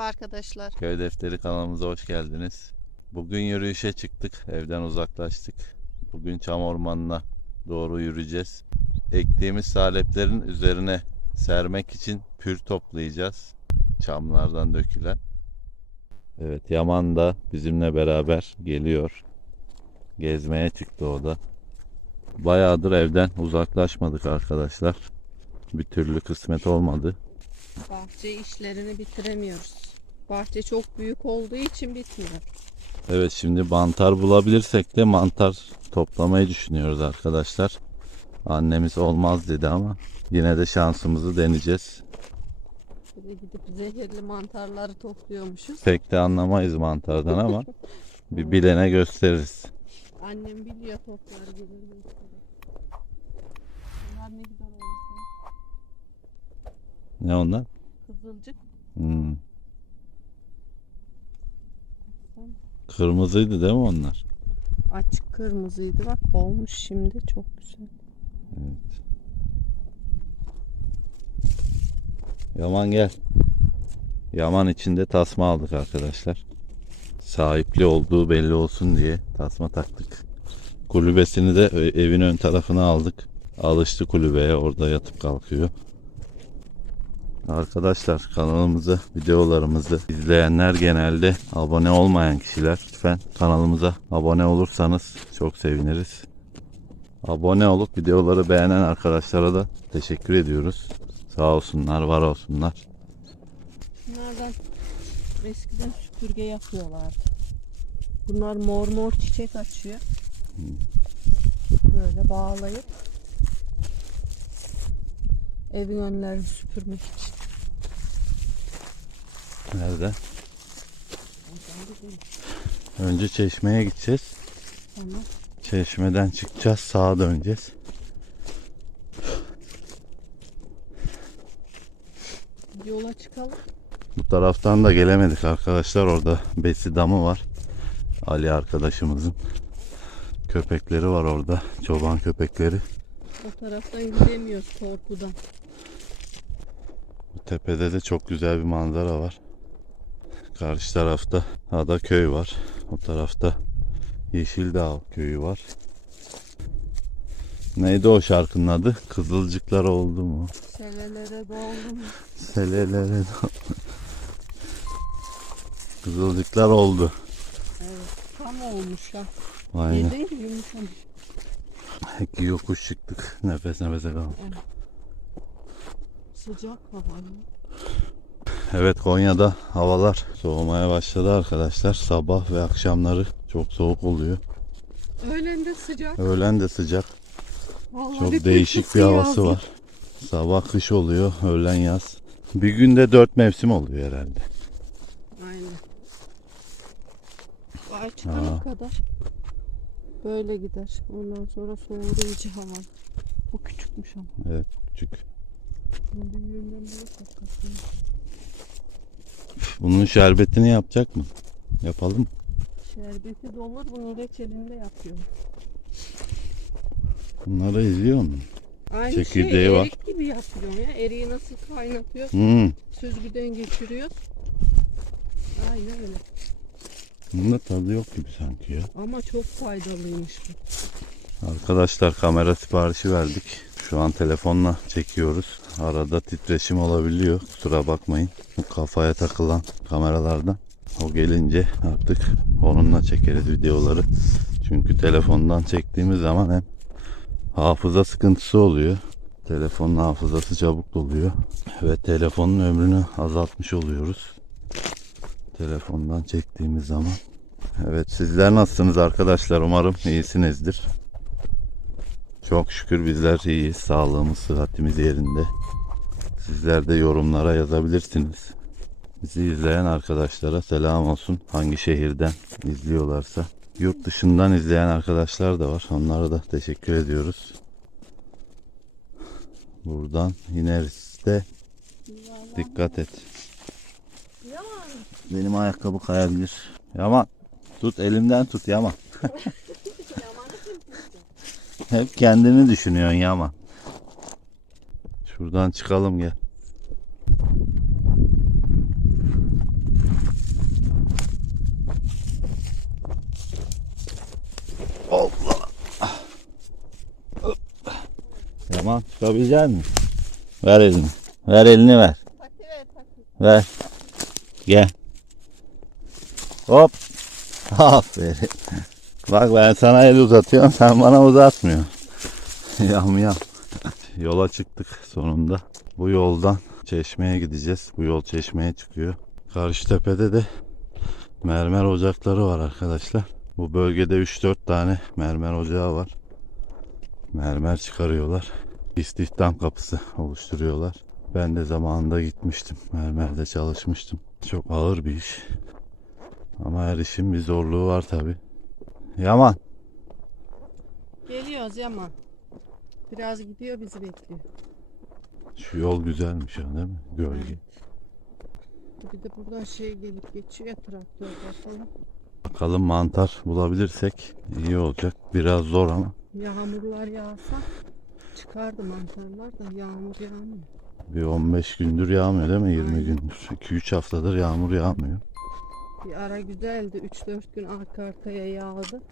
Merhaba arkadaşlar. Köy Defteri kanalımıza hoş geldiniz. Bugün yürüyüşe çıktık. Evden uzaklaştık. Bugün çam ormanına doğru yürüyeceğiz. Ektiğimiz saleplerin üzerine sermek için pür toplayacağız. Çamlardan dökülen. Evet Yaman da bizimle beraber geliyor. Gezmeye çıktı o da. Bayağıdır evden uzaklaşmadık arkadaşlar. Bir türlü kısmet olmadı. Bahçe işlerini bitiremiyoruz. Bahçe çok büyük olduğu için bitmiyor. Evet şimdi mantar bulabilirsek de mantar toplamayı düşünüyoruz arkadaşlar. Annemiz olmaz dedi ama yine de şansımızı deneyeceğiz. Bir de gidip zehirli mantarları topluyormuşuz. Pek de anlamayız mantardan ama bir bilene gösteririz. Annem biliyor toplar gelir gösterir. Bunlar ne güzel olmuş. Ne onlar? Kızılcık. Hmm. Kırmızıydı değil mi onlar? Açık kırmızıydı bak olmuş şimdi çok güzel. Evet. Yaman gel. Yaman içinde tasma aldık arkadaşlar. Sahipli olduğu belli olsun diye tasma taktık. Kulübesini de e- evin ön tarafına aldık. Alıştı kulübeye orada yatıp kalkıyor. Arkadaşlar kanalımızı, videolarımızı izleyenler genelde abone olmayan kişiler. Lütfen kanalımıza abone olursanız çok seviniriz. Abone olup videoları beğenen arkadaşlara da teşekkür ediyoruz. Sağ olsunlar, var olsunlar. Bunlardan eskiden süpürge yapıyorlardı. Bunlar mor mor çiçek açıyor. Böyle bağlayıp evin önlerini süpürmek için. Nerede? Önce çeşmeye gideceğiz. Tamam. Çeşmeden çıkacağız, sağa döneceğiz. Yola çıkalım. Bu taraftan da gelemedik arkadaşlar. Orada besi damı var. Ali arkadaşımızın köpekleri var orada. Çoban köpekleri. O taraftan gidemiyoruz korkudan. Bu tepede de çok güzel bir manzara var. Karşı tarafta Ada köy var. O tarafta Yeşildağ köyü var. Neydi o şarkının adı? Kızılcıklar oldu mu? Selelere doldum. Selelere do- Kızılcıklar oldu. Evet. Tam olmuş ha. Aynen. Yedin yumuşamış. İki yokuş çıktık. Nefes nefese kaldık. Sıcak hava. Evet Konya'da havalar soğumaya başladı arkadaşlar. Sabah ve akşamları çok soğuk oluyor. Öğlen de sıcak. Öğlen de sıcak. Vallahi Çok bir değişik bir havası yazın. var. Sabah kış oluyor, öğlen yaz. Bir günde dört mevsim oluyor herhalde. Aynen. Ay çıkana kadar böyle gider. Ondan sonra soğur iyice hava. Bu küçükmüş ama. Evet küçük. Büyüğünden böyle hakikaten. Bunun şerbetini yapacak mı? Yapalım? Şerbeti de olur. Bunu reçelinde yapıyor. Bunları izliyor mu? Aynı Çekirdeği şey var. erik gibi yapıyor ya. Eriği nasıl kaynatıyor? Hmm. Süzgüden geçiriyor. Aynen öyle. Bunda tadı yok gibi sanki ya. Ama çok faydalıymış bu. Arkadaşlar kamera siparişi verdik. Şu an telefonla çekiyoruz. Arada titreşim olabiliyor. Kusura bakmayın. Bu kafaya takılan kameralardan. O gelince artık onunla çekeriz videoları. Çünkü telefondan çektiğimiz zaman hem hafıza sıkıntısı oluyor. Telefonun hafızası çabuk doluyor. Ve telefonun ömrünü azaltmış oluyoruz. Telefondan çektiğimiz zaman. Evet sizler nasılsınız arkadaşlar? Umarım iyisinizdir. Çok şükür bizler iyiyiz. Sağlığımız, sıhhatimiz yerinde. Sizler de yorumlara yazabilirsiniz. Bizi izleyen arkadaşlara selam olsun. Hangi şehirden izliyorlarsa. Yurt dışından izleyen arkadaşlar da var. Onlara da teşekkür ediyoruz. Buradan ineriz de dikkat et. Benim ayakkabı kayabilir. Yaman tut elimden tut Yaman. Hep kendini düşünüyorsun ya ama. Şuradan çıkalım gel. Allah. Tamam tutabilecek misin? Ver elini. Ver elini ver. Ver. Gel. Hop. Aferin. Bak ben sana el uzatıyorum. Sen bana uzatmıyorsun. yam yam. Yola çıktık sonunda. Bu yoldan çeşmeye gideceğiz. Bu yol çeşmeye çıkıyor. Karşı tepede de mermer ocakları var arkadaşlar. Bu bölgede 3-4 tane mermer ocağı var. Mermer çıkarıyorlar. İstihdam kapısı oluşturuyorlar. Ben de zamanında gitmiştim. Mermerde çalışmıştım. Çok ağır bir iş. Ama her işin bir zorluğu var tabi. Yaman. Geliyoruz Yaman. Biraz gidiyor bizi bekliyor. Şu yol güzelmiş ya değil mi? Gölge. Bir de buradan şey gelip geçiyor ya traktörler falan. Bakalım mantar bulabilirsek iyi olacak. Biraz zor ama. Yağmurlar yağsa çıkardı mantarlar da yağmur yağmıyor. Bir 15 gündür yağmıyor değil mi? 20 Aynen. gündür. 2-3 haftadır yağmur yağmıyor. Bir ara güzeldi. 3-4 gün arka arkaya yağdı.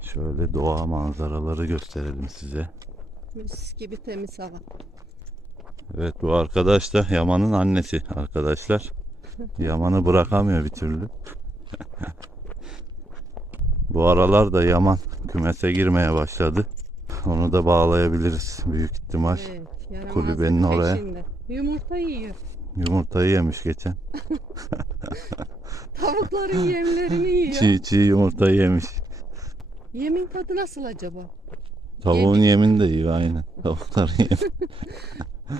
Şöyle doğa manzaraları gösterelim size. Mis gibi temiz hava. Evet bu arkadaş da Yaman'ın annesi arkadaşlar. Yaman'ı bırakamıyor bir türlü. bu aralar da Yaman kümese girmeye başladı. Onu da bağlayabiliriz büyük ihtimal. Evet, kulübenin oraya. peşinde. Yumurta yiyor. Yumurtayı yemiş geçen. Tavukların yemlerini yiyor. Çiğ çiğ yumurtayı yemiş. Yemin tadı nasıl acaba? Tavuğun yemini de yiyor aynen. Tavukların yemi.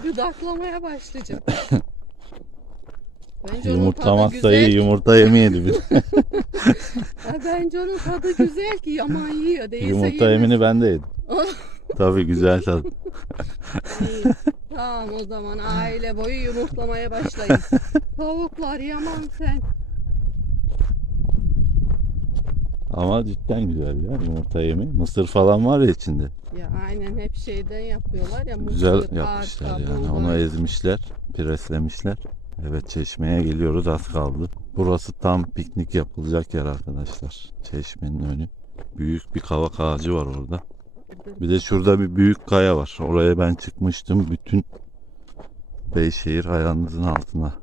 Gıdaklamaya başlayacak. Bence Yumurtlamazsa iyi yumurta yemi yedi bir bence onun tadı güzel ki yaman yiyor. Değilse Yumurta yemini ben de yedim. Tabii güzel. İyi. Tamam o zaman aile boyu yumurtlamaya başlayın. Tavuklar yaman sen. Ama cidden güzel ya yumurta yemi. Mısır falan var ya içinde. Ya aynen hep şeyden yapıyorlar ya. Güzel mısır, yapmışlar arpa, yani. buğday. Onu ezmişler, preslemişler. Evet çeşmeye geliyoruz az kaldı. Burası tam piknik yapılacak yer arkadaşlar. Çeşmenin önü. Büyük bir kavak ağacı var orada. Bir de şurada bir büyük kaya var. Oraya ben çıkmıştım. Bütün Beyşehir ayağınızın altına.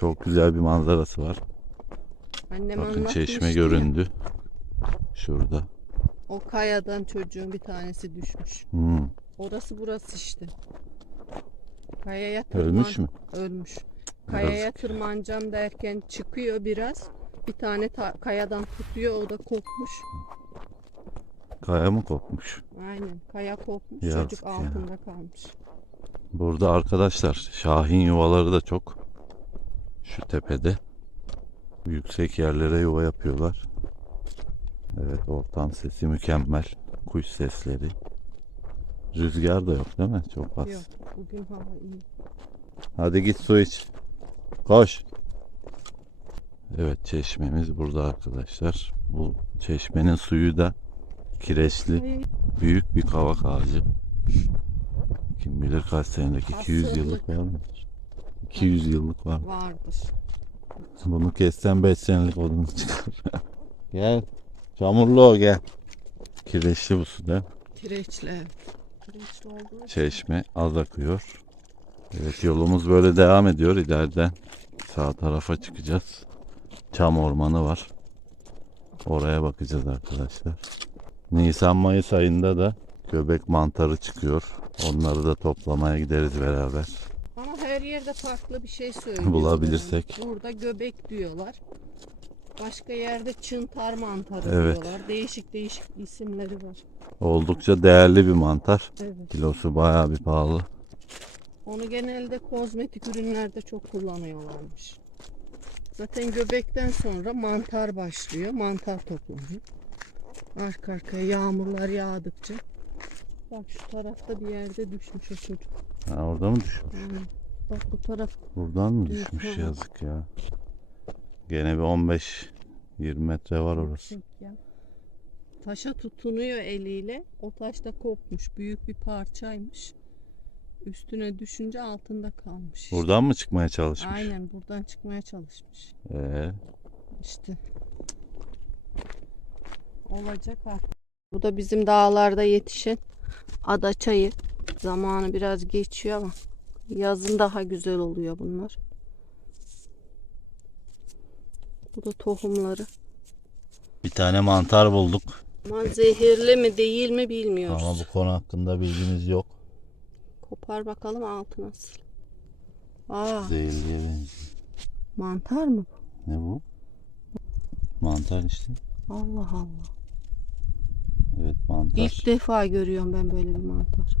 Çok güzel bir manzarası var. Annem Bakın çeşme ya, göründü. Şurada. O kayadan çocuğun bir tanesi düşmüş. Hmm. Orası burası işte. Kayaya Ölmüş tırman- mü? Ölmüş. Biraz- Kayaya tırmanacağım derken çıkıyor biraz. Bir tane ta- kayadan tutuyor o da kopmuş. Kaya mı kopmuş? Aynen kaya kopmuş Yazık çocuk ya. altında kalmış. Burada arkadaşlar şahin yuvaları da çok. Şu tepede. Yüksek yerlere yuva yapıyorlar. Evet ortam sesi mükemmel. Kuş sesleri. Rüzgar da yok değil mi? Çok az. Yok bugün hava iyi. Hadi git su iç. Koş. Evet çeşmemiz burada arkadaşlar. Bu çeşmenin suyu da kireçli. Büyük bir kavak ağacı. Kim bilir kaç senelik 200 yıllık var mı? 200 yıllık var. vardır. Bunu kessen 5 senelik odun çıkar. gel. Çamurlu o gel. Kireçli bu su da. Kireçli. Kireçli olduğu için Çeşme az akıyor. Evet yolumuz böyle devam ediyor. İleriden sağ tarafa çıkacağız. Çam ormanı var. Oraya bakacağız arkadaşlar. Nisan Mayıs ayında da göbek mantarı çıkıyor. Onları da toplamaya gideriz beraber. Ama her yerde farklı bir şey söylüyorlar. Bulabilirsek. Burada göbek diyorlar. Başka yerde çıntar mantarı Evet. diyorlar. Değişik değişik isimleri var. Oldukça değerli bir mantar. Evet. Kilosu bayağı bir pahalı. Onu genelde kozmetik ürünlerde çok kullanıyorlarmış. Zaten göbekten sonra mantar başlıyor. Mantar toplanıyor. Arka arkaya yağmurlar yağdıkça. Bak şu tarafta bir yerde düşmüş o çocuk. Ha, orada mı düşmüş? Yani bak bu taraf Buradan mı düşmüş hı. yazık ya. Gene bir 15 20 metre var orası. ya. Taşa tutunuyor eliyle. O taş da kopmuş. Büyük bir parçaymış. Üstüne düşünce altında kalmış. Buradan mı çıkmaya çalışmış? Aynen buradan çıkmaya çalışmış. Ee, İşte. Olacak artık. Bu da bizim dağlarda yetişen ada çayı. Zamanı biraz geçiyor ama yazın daha güzel oluyor bunlar. Bu da tohumları. Bir tane mantar bulduk. Ama zehirli mi değil mi bilmiyoruz. Ama bu konu hakkında bilgimiz yok. Kopar bakalım altı nasıl. Aa, Zehirliye benziyor. mantar mı bu? Ne bu? Mantar işte. Allah Allah. Mantar. İlk defa görüyorum ben böyle bir mantar.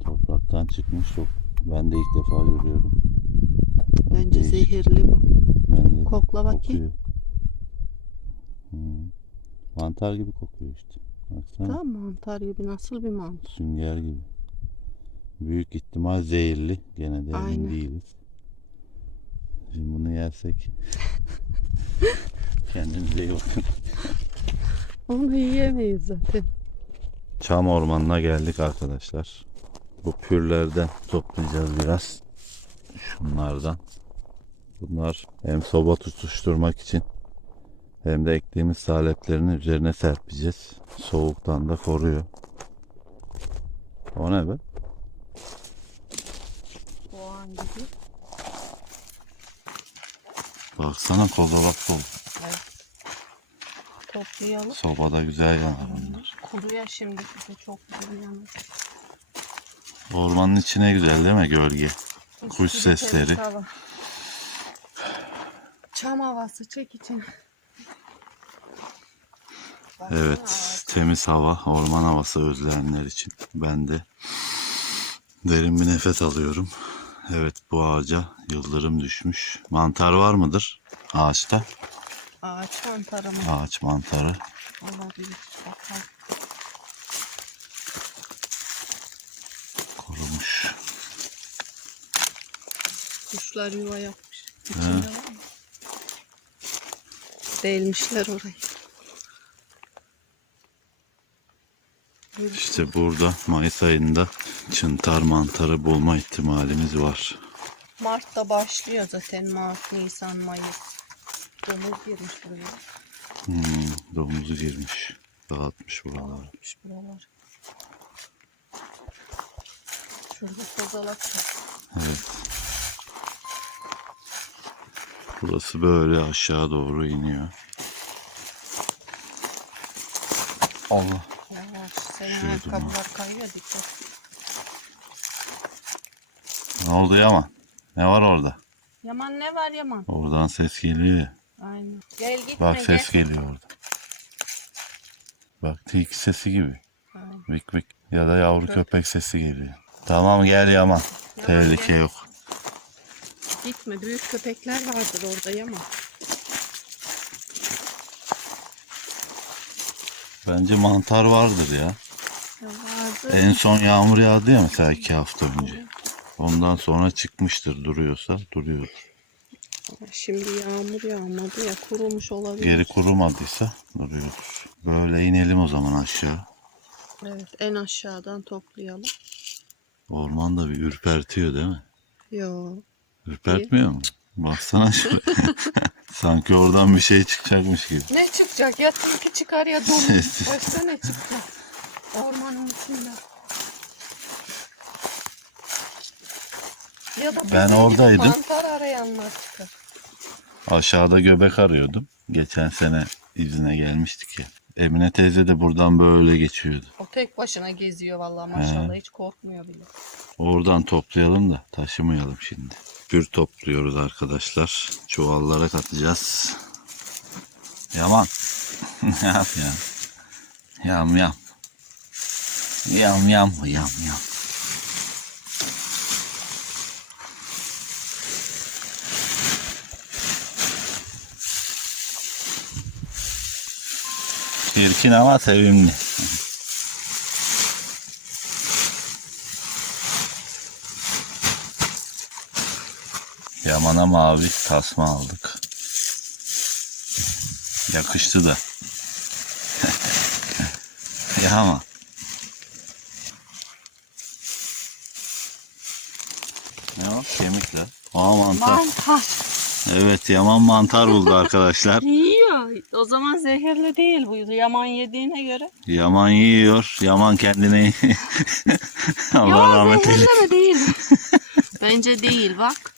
Topraktan çıkmış. Çok. Ben de ilk defa görüyorum. Bence Değişik. zehirli bu. Ben de Kokla bakayım. Hmm. Mantar gibi kokuyor işte. Baksana. Tamam mantar gibi nasıl bir mantar? Sünger gibi. Büyük ihtimal zehirli. Gene de emin değiliz. Şimdi bunu yersek kendinize iyi bakın. Onu yiyemeyiz zaten. Çam ormanına geldik arkadaşlar. Bu pürlerden toplayacağız biraz. Şunlardan. Bunlar hem soba tutuşturmak için hem de ektiğimiz saleplerin üzerine serpeceğiz. Soğuktan da koruyor. O ne be? Soğan gibi. Baksana kozalak dolu. Toplayalım. Sobada güzel yanar bunlar. Kuruyor şimdi size çok güzel yanır. Ormanın içine güzel değil mi gölge? Kuş Üstü de sesleri. Çam havası çek için. Baksana Evet, ağaç. temiz hava, orman havası özleyenler için. Ben de derin bir nefes alıyorum. Evet, bu ağaca yıldırım düşmüş. Mantar var mıdır ağaçta? Ağaç mantarı mı? Ağaç mantarı. Olabilir. Bakalım. Kurumuş. Kuşlar yuva yapmış. İçinde var mı? Delmişler orayı. İşte burada Mayıs ayında çıntar mantarı bulma ihtimalimiz var. Mart'ta başlıyor zaten. Mart, Nisan, Mayıs. Domuz girmiş buraya. Hmm, domuzu girmiş. Dağıtmış buraları. Dağıtmış buralar. Şurada kozalak var. Evet. Burası böyle aşağı doğru iniyor. Allah. Yavaş. Senin ayakkabılar kayıyor dikkat. Ne oldu Yaman? Ne var orada? Yaman ne var Yaman? Oradan ses geliyor. Aynen. Gel gitme Bak gel. ses geliyor orada. Bak tilki sesi gibi. Aynen. Vik vik. Ya da yavru köpek sesi geliyor. Tamam gel Yaman. Yaman Tehlike gel. yok. Gitme. Büyük köpekler vardır orada Yaman. Bence mantar vardır ya. Ya vardı. En son yağmur yağdı ya mesela iki hafta önce. Ondan sonra çıkmıştır duruyorsa duruyordur. Şimdi yağmur yağmadı ya kurumuş olabilir. Geri kurumadıysa duruyordur. Böyle inelim o zaman aşağı. Evet en aşağıdan toplayalım. Orman da bir ürpertiyor değil mi? Yo. Ürpertmiyor mu? Baksana şuraya. Sanki oradan bir şey çıkacakmış gibi. Ne çıkacak? Ya tilki çıkar ya domuz. Başka ne çıkacak? Ormanın içinde. Ya da Ben oradaydım. Mantar arayanlar çıkar. Aşağıda göbek arıyordum. Geçen sene izine gelmiştik ya. Emine teyze de buradan böyle geçiyordu. O tek başına geziyor vallahi maşallah hiç korkmuyor bile. Oradan toplayalım da taşımayalım şimdi. Pür topluyoruz arkadaşlar. Çuvallara katacağız. Yaman. ne yap ya? Yam yam. Yam yam yam yam. Çirkin ama sevimli. Yamana mavi tasma aldık. Yakıştı da. Yaman. Ne o? Kemikle. Aa mantar. Mantar. Evet Yaman mantar buldu arkadaşlar. Yiyor. O zaman zehirli değil bu. Yaman yediğine göre. Yaman yiyor. Yaman kendine Allah rahmet eylesin. zehirli mi değil mi? Bence değil bak.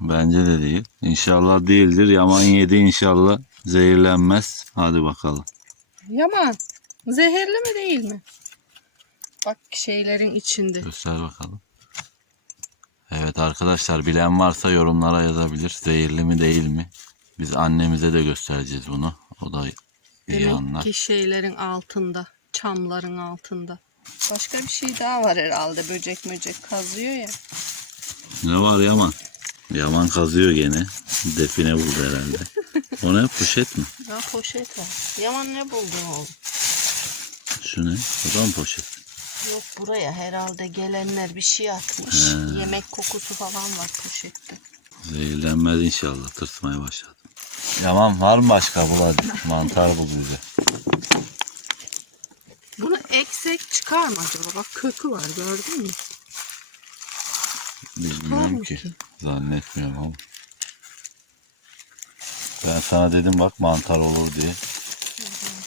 Bence de değil. İnşallah değildir. Yaman yedi inşallah. Zehirlenmez. Hadi bakalım. Yaman zehirli mi değil mi? Bak şeylerin içinde. Göster bakalım. Evet arkadaşlar bilen varsa yorumlara yazabilir. Zehirli mi değil mi? Biz annemize de göstereceğiz bunu. O da iyi Demek anlar. ki şeylerin altında. Çamların altında. Başka bir şey daha var herhalde. Böcek möcek kazıyor ya. Ne var Yaman? Yaman kazıyor gene. Define buldu herhalde. O ne poşet mi? Ya poşet var. Yaman ne buldun oğlum? Şu ne? O da mı poşet? Yok buraya herhalde gelenler bir şey atmış. He. Yemek kokusu falan var poşette. Zehirlenmez inşallah. Tırsmaya başladım. Yaman var mı başka bul hadi. Mantar bul bize. Bunu eksek çıkar mı acaba? Bak kökü var gördün mü? Bilmiyorum ki. ki? Zannetmiyorum ama. Ben sana dedim bak mantar olur diye.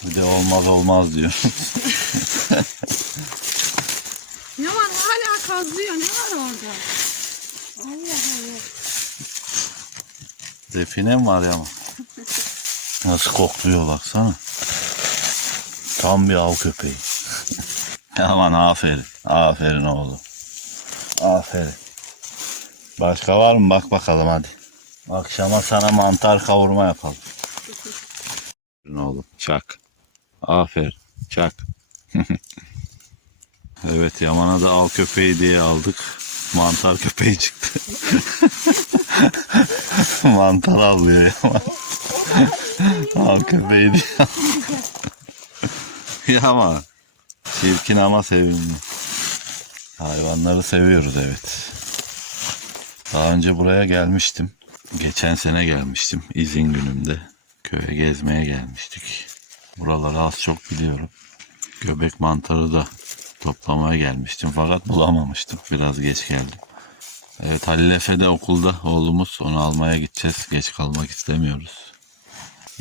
Bir de olmaz olmaz diyor. Yaman hala kazıyor. Ne var orada? Allah Allah. Define mi var ya? Nasıl kokluyor baksana. Tam bir av köpeği. Aman aferin. Aferin oğlum. Aferin. Başka var mı? Bak bakalım hadi. Akşama sana mantar kavurma yapalım. Oğlum. Çak. Aferin. Çak. Evet Yaman'a da av köpeği diye aldık. Mantar köpeği çıktı. Mantar avlıyor Yaman. Av köpeği diye Yaman. Çirkin ama sevimli. Hayvanları seviyoruz evet. Daha önce buraya gelmiştim. Geçen sene gelmiştim izin günümde. Köye gezmeye gelmiştik. Buraları az çok biliyorum. Göbek mantarı da toplamaya gelmiştim fakat bulamamıştım. Biraz geç geldim. Evet Halil Efe okulda oğlumuz. Onu almaya gideceğiz. Geç kalmak istemiyoruz.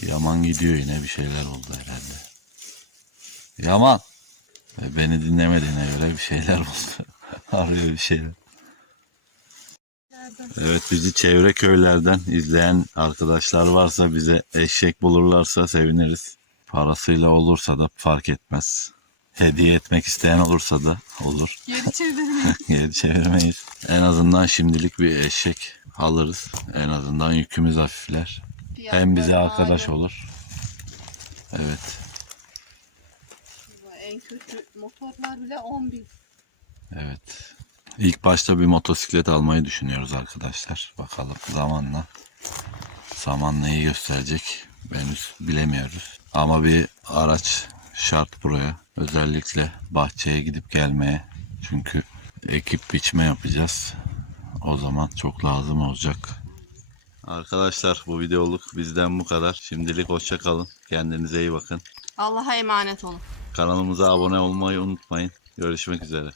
Yaman gidiyor yine bir şeyler oldu herhalde. Yaman. E, Beni dinlemediğine göre bir şeyler oldu. Arıyor bir şeyler. Evet bizi çevre köylerden izleyen arkadaşlar varsa bize eşek bulurlarsa seviniriz. Parasıyla olursa da fark etmez. Hediye etmek isteyen olursa da olur. Geri çevirin. Geri çevirmeyiz. En azından şimdilik bir eşek alırız. En azından yükümüz hafifler. Hem bize arkadaş olur. Evet. En kötü motorlar bile 10 bin. Evet. İlk başta bir motosiklet almayı düşünüyoruz arkadaşlar. Bakalım zamanla. Zaman neyi gösterecek henüz bilemiyoruz. Ama bir araç şart buraya. Özellikle bahçeye gidip gelmeye. Çünkü ekip biçme yapacağız. O zaman çok lazım olacak. Arkadaşlar bu videoluk bizden bu kadar. Şimdilik hoşça kalın. Kendinize iyi bakın. Allah'a emanet olun. Kanalımıza abone olmayı unutmayın. Görüşmek üzere.